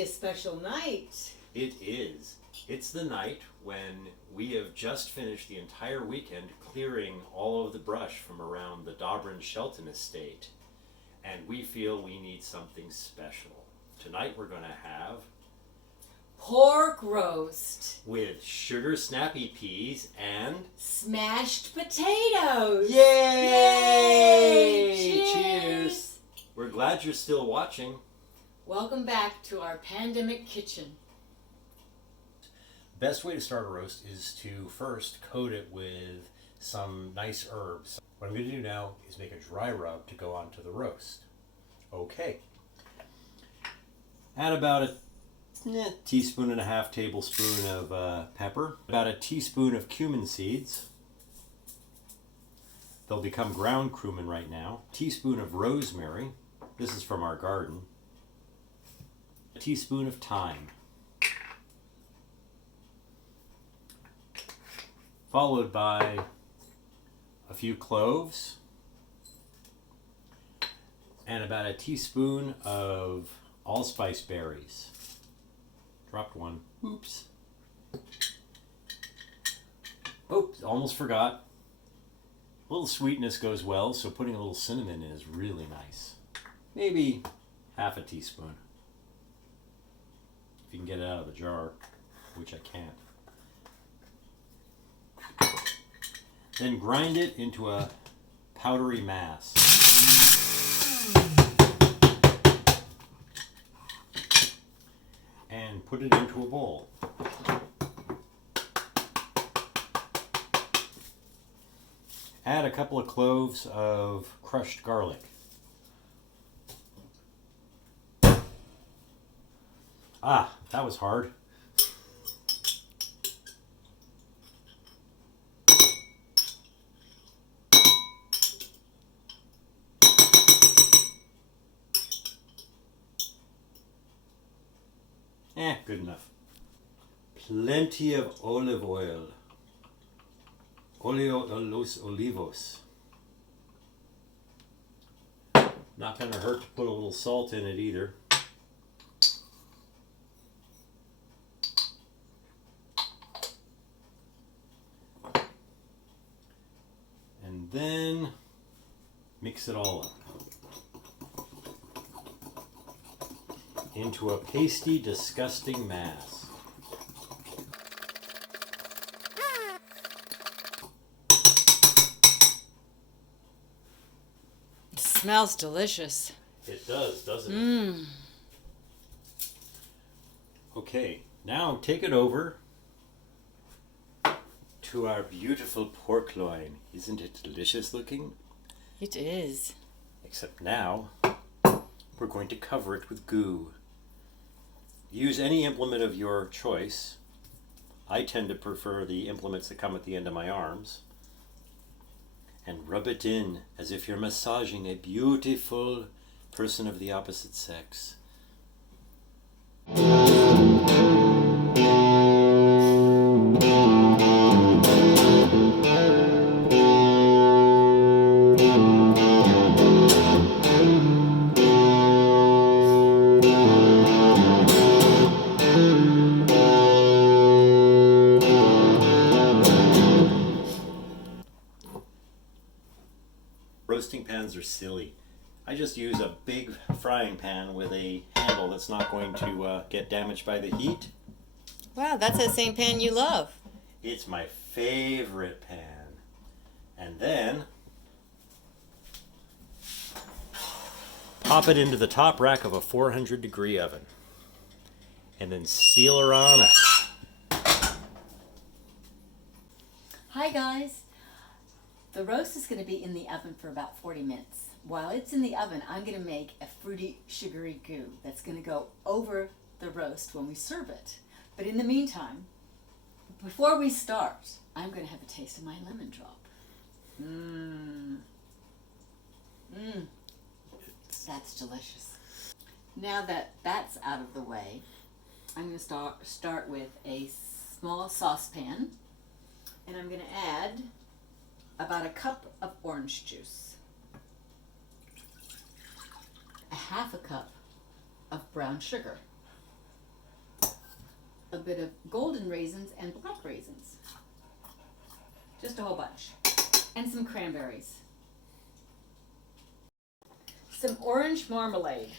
be a special night. It is. It's the night when we have just finished the entire weekend clearing all of the brush from around the Dobrin Shelton estate. And we feel we need something special. Tonight we're going to have Pork roast with sugar snappy peas and smashed potatoes. Yay! Yay! Cheers! We're glad you're still watching. Welcome back to our pandemic kitchen. Best way to start a roast is to first coat it with some nice herbs. What I'm going to do now is make a dry rub to go onto the roast. Okay. Add about a teaspoon and a half tablespoon of pepper, about a teaspoon of cumin seeds. They'll become ground cumin right now. A teaspoon of rosemary. This is from our garden. A teaspoon of thyme. Followed by a few cloves and about a teaspoon of allspice berries. Dropped one. Oops. Oops, almost forgot. A little sweetness goes well, so putting a little cinnamon in is really nice. Maybe half a teaspoon. If you can get it out of the jar, which I can't. Then grind it into a powdery mass. And put it into a bowl. Add a couple of cloves of crushed garlic. Ah, that was hard. Good enough. Plenty of olive oil. Oleo de los olivos. Not going to hurt to put a little salt in it either. And then mix it all up into a pasty, disgusting mass. It smells delicious. It does, doesn't it? Okay, now take it over to our beautiful pork loin. Isn't it delicious looking? It is. Except now we're going to cover it with goo. Use any implement of your choice. I tend to prefer the implements that come at the end of my arms. And rub it in as if you're massaging a beautiful person of the opposite sex. Roasting pans are silly. I just use a big frying pan with a handle that's not going to get damaged by the heat. Wow, that's the same pan you love. It's my favorite pan. And then pop it into the top rack of a 400-degree oven. And then seal her on it. Hi guys. The roast is going to be in the oven for about 40 minutes. While it's in the oven, I'm going to make a fruity, sugary goo that's going to go over the roast when we serve it. But in the meantime, before we start, I'm going to have a taste of my lemon drop. That's delicious. Now that that's out of the way, I'm going to start with a small saucepan, and I'm going to add about a cup of orange juice, a half a cup of brown sugar, A bit of golden raisins and black raisins. Just a whole bunch. And some cranberries. Some orange marmalade.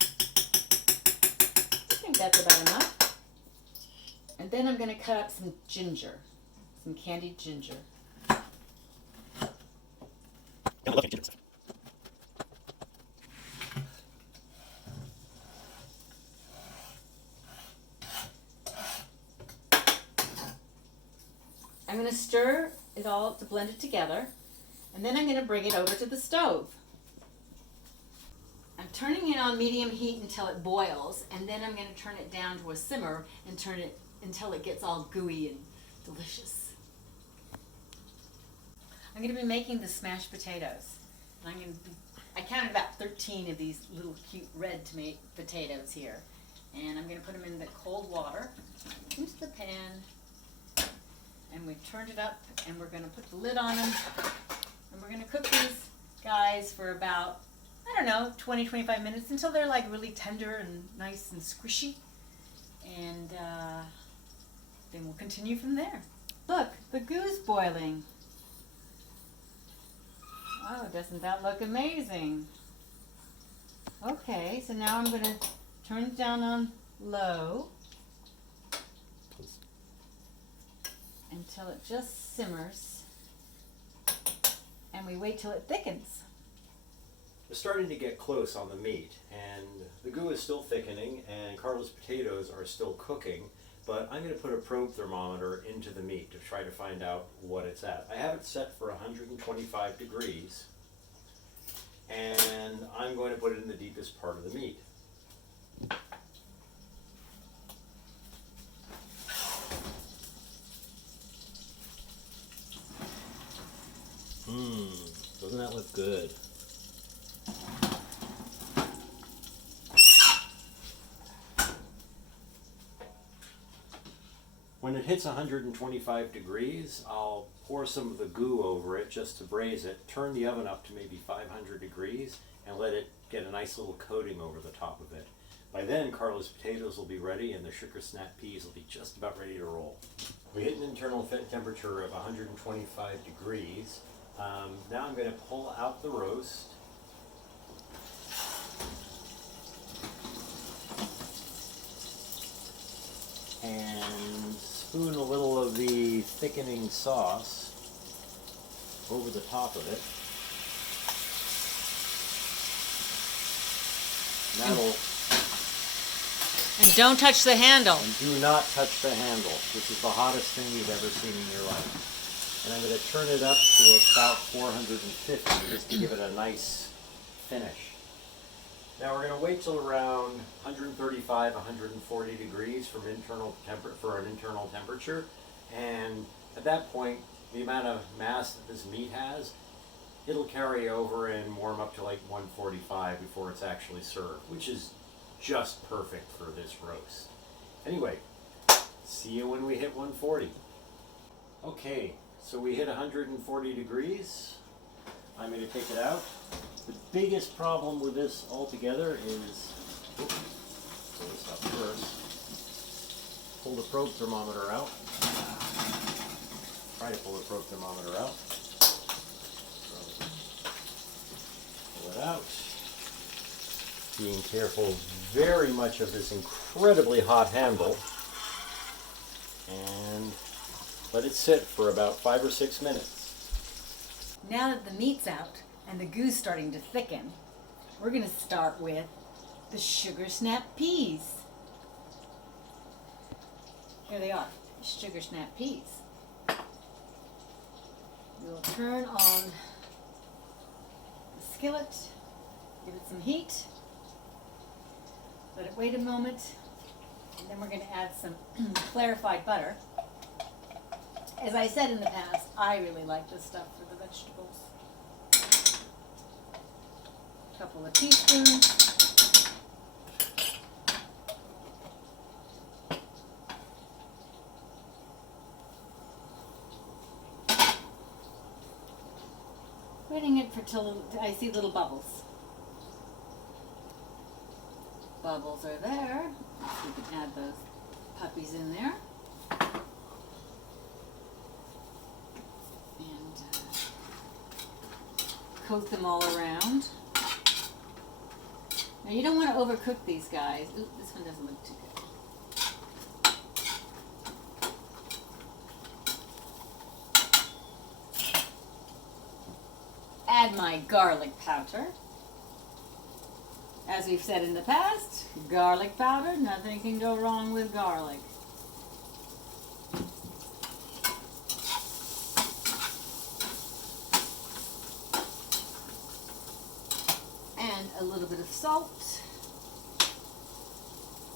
I think that's about enough. And then I'm going to cut up some ginger, some candied ginger. I'm going to stir it all to blend it together, and then I'm going to bring it over to the stove. I'm turning it on medium heat until it boils, and then I'm going to turn it down to a simmer and turn it until it gets all gooey and delicious. I'm going to be making the smashed potatoes. And I counted about 13 of these little cute red tomato potatoes here. And I'm going to put them in the cold water into the pan. And we've turned it up, and we're going to put the lid on them. And we're going to cook these guys for about, I don't know, 20-25 minutes until they're like really tender and nice and squishy. And then we'll continue from there. Look, the goo's boiling. Oh, doesn't that look amazing? Okay, so now I'm going to turn it down on low until it just simmers, and we wait till it thickens. We're starting to get close on the meat, and the goo is still thickening, and Karla's potatoes are still cooking, but I'm going to put a probe thermometer into the meat to try to find out what it's at. I have it set for 125 degrees, and I'm going to put it in the deepest part of the meat. Doesn't that look good? When it hits 125 degrees, I'll pour some of the goo over it just to braise it, turn the oven up to maybe 500 degrees, and let it get a nice little coating over the top of it. By then, Karla's potatoes will be ready, and the sugar snap peas will be just about ready to roll. We hit an internal temperature of 125 degrees. Now I'm going to pull out the roast. And spoon a little of the thickening sauce over the top of it. That'll, And don't touch the handle. and do not touch the handle. This is the hottest thing you've ever seen in your life. And I'm going to turn it up to about 450 just to give it a nice finish. Now we're going to wait till around 135, 140 degrees for an internal temperature, and at that point, the amount of mass that this meat has, it'll carry over and warm up to like 145 before it's actually served, which is just perfect for this roast. Anyway, see you when we hit 140. Okay, so we hit 140 degrees. I'm going to take it out. The biggest problem with this altogether is, pull this up first, pull the probe thermometer out. Try to pull the probe thermometer out. Pull it out. Being careful very much of this incredibly hot handle. And let it sit for about 5 or 6 minutes. Now that the meat's out and the goo's starting to thicken, we're going to start with the sugar snap peas. Here they are, sugar snap peas. We'll turn on the skillet, give it some heat, let it wait a moment, and then we're going to add some clarified butter. As I said in the past, I really like this stuff for the vegetables. A couple of teaspoons. Waiting it for till I see little bubbles. bubbles are there. We can add those puppies in there. And coat them all around. Now you don't want to overcook these guys. Ooh, this one doesn't look too good. Add my garlic powder. As we've said in the past, garlic powder, nothing can go wrong with garlic. And a little bit of salt,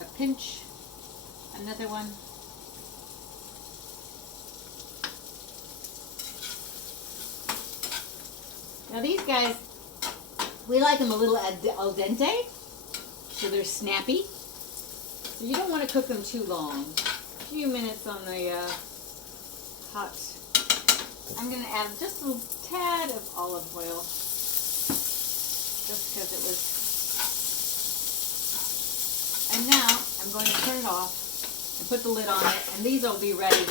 a pinch, another one. Now these guys, we like them a little al dente, so they're snappy. So you don't want to cook them too long. A few minutes on the hot. I'm going to add just a tad of olive oil, just because it was. And now I'm going to turn it off and put the lid on it, and these will be ready.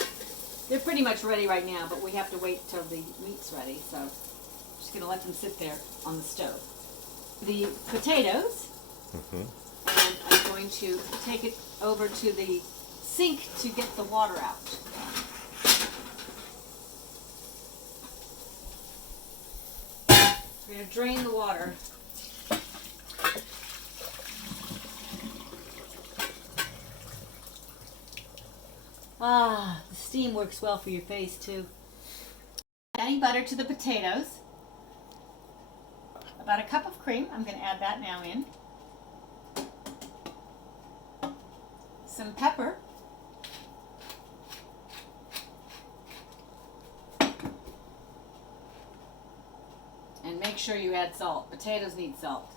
They're pretty much ready right now, but we have to wait till the meat's ready, so I'm just going to let them sit there on the stove. The potatoes, and I'm going to take it over to the sink to get the water out. We're going to drain the water. Ah, the steam works well for your face too. Adding butter to the potatoes. About a cup of cream. I'm going to add that now in. Some pepper. And make sure you add salt. Potatoes need salt.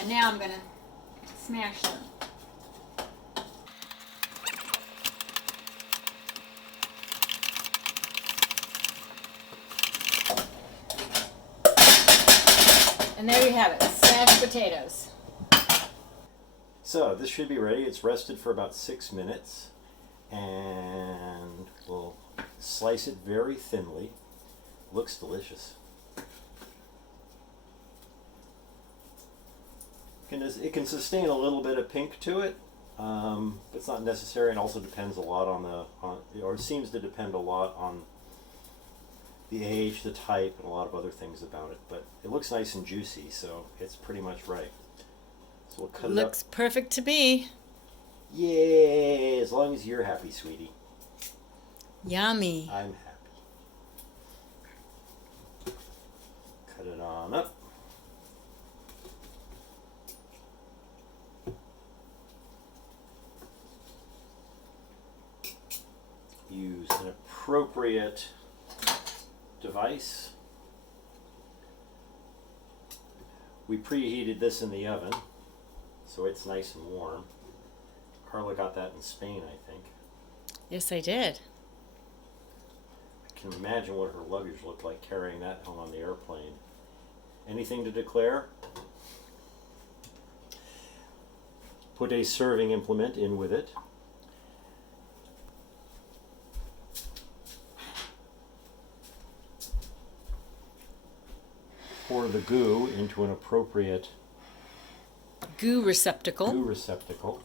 And now I'm going to smash them. And there you have it, smashed potatoes. So this should be ready. It's rested for about 6 minutes, and we'll slice it very thinly. Looks delicious. It can sustain a little bit of pink to it, but it's not necessary, and also depends a lot or it seems to depend a lot on the age, the type, and a lot of other things about it. But it looks nice and juicy, so it's pretty much right. So we'll cut it up. Looks perfect to me. Yay! As long as you're happy, sweetie. Yummy. I'm happy. Cut it on up. Use an appropriate device. We preheated this in the oven, so it's nice and warm. Karla got that in Spain, I think. Yes, I did. I can imagine what her luggage looked like carrying that home on the airplane. Anything to declare? Put a serving implement in with it. Pour the goo into an appropriate Goo receptacle. goo receptacle.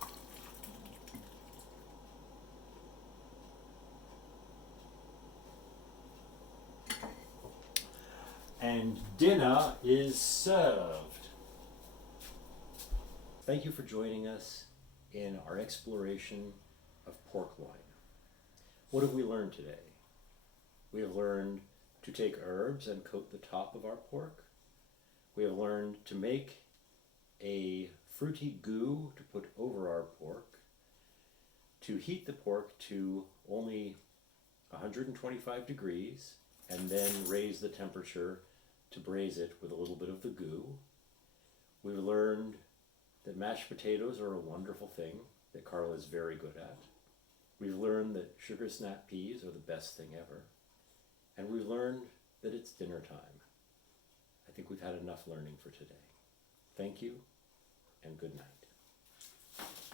And dinner is served. Thank you for joining us in our exploration of pork loin. What have we learned today? We have learned to take herbs and coat the top of our pork. We have learned to make a fruity goo to put over our pork, to heat the pork to only 125 degrees, and then raise the temperature to braise it with a little bit of the goo. We've learned that mashed potatoes are a wonderful thing that Karla is very good at. We've learned that sugar snap peas are the best thing ever. And we've learned that it's dinner time. I think we've had enough learning for today. Thank you, and good night.